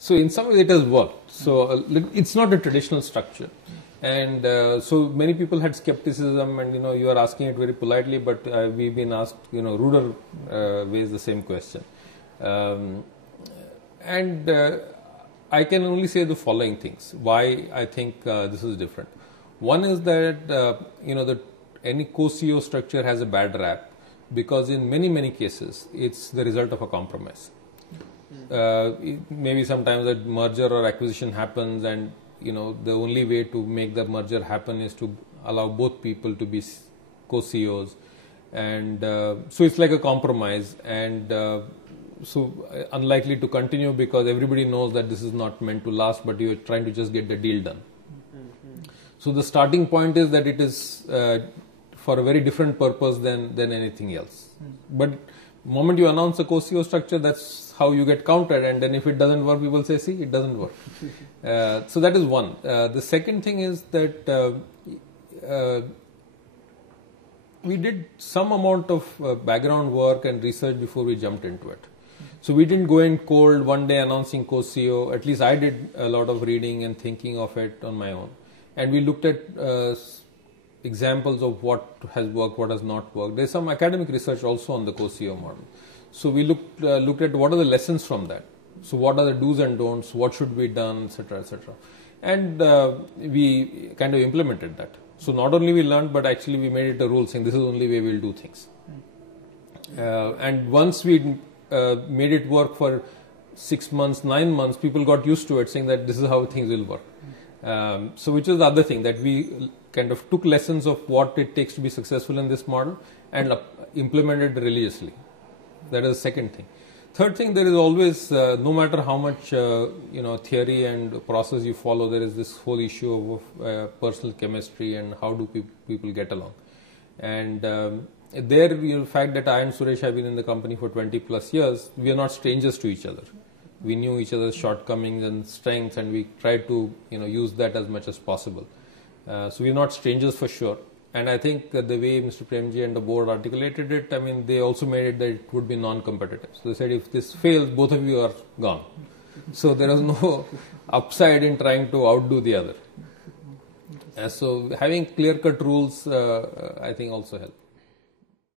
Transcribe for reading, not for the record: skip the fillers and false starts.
So in some ways it has worked. So it's not a traditional structure. And so many people had skepticism, and you are asking it very politely, but we've been asked ruder ways the same question. And I can only say the following things why I think this is different. One is that any co-CEO structure has a bad rap because in many cases it's the result of a compromise. Maybe sometimes a merger or acquisition happens, and the only way to make the merger happen is to allow both people to be co-CEOs, and so it's like a compromise, and so unlikely to continue because everybody knows that this is not meant to last, but you're trying to just get the deal done. So the starting point is that it is for a very different purpose than anything else. But moment you announce a co-CEO structure, that's how you get counted, and then if it doesn't work, people say, see, it doesn't work. So that is one. The second thing is that we did some amount of background work and research before we jumped into it. So we didn't go in cold one day announcing co-CEO. At least I did a lot of reading and thinking of it on my own. And we looked at examples of what has worked, what has not worked. There's some academic research also on the co-CEO model. So we looked at what are the lessons from that. So what are the do's and don'ts, what should be done, etc., etc. And we kind of implemented that. So not only we learned, but actually we made it a rule saying this is the only way we'll do things. And once we made it work for 6 months, 9 months, people got used to it, saying that this is how things will work. So which is the other thing, that we kind of took lessons of what it takes to be successful in this model and implemented religiously. That is the second thing. Third thing, there is always, no matter how much theory and process you follow, there is this whole issue of personal chemistry and how do people get along. And the fact that I and Suresh have been in the company for 20 plus years, we are not strangers to each other. We knew each other's shortcomings and strengths, and we tried to use that as much as possible. So we are not strangers for sure. And I think the way Mr. Premji and the board articulated it, I mean, they also made it that it would be non-competitive. So they said if this fails, both of you are gone. So there was no upside in trying to outdo the other. So having clear-cut rules, I think also helped.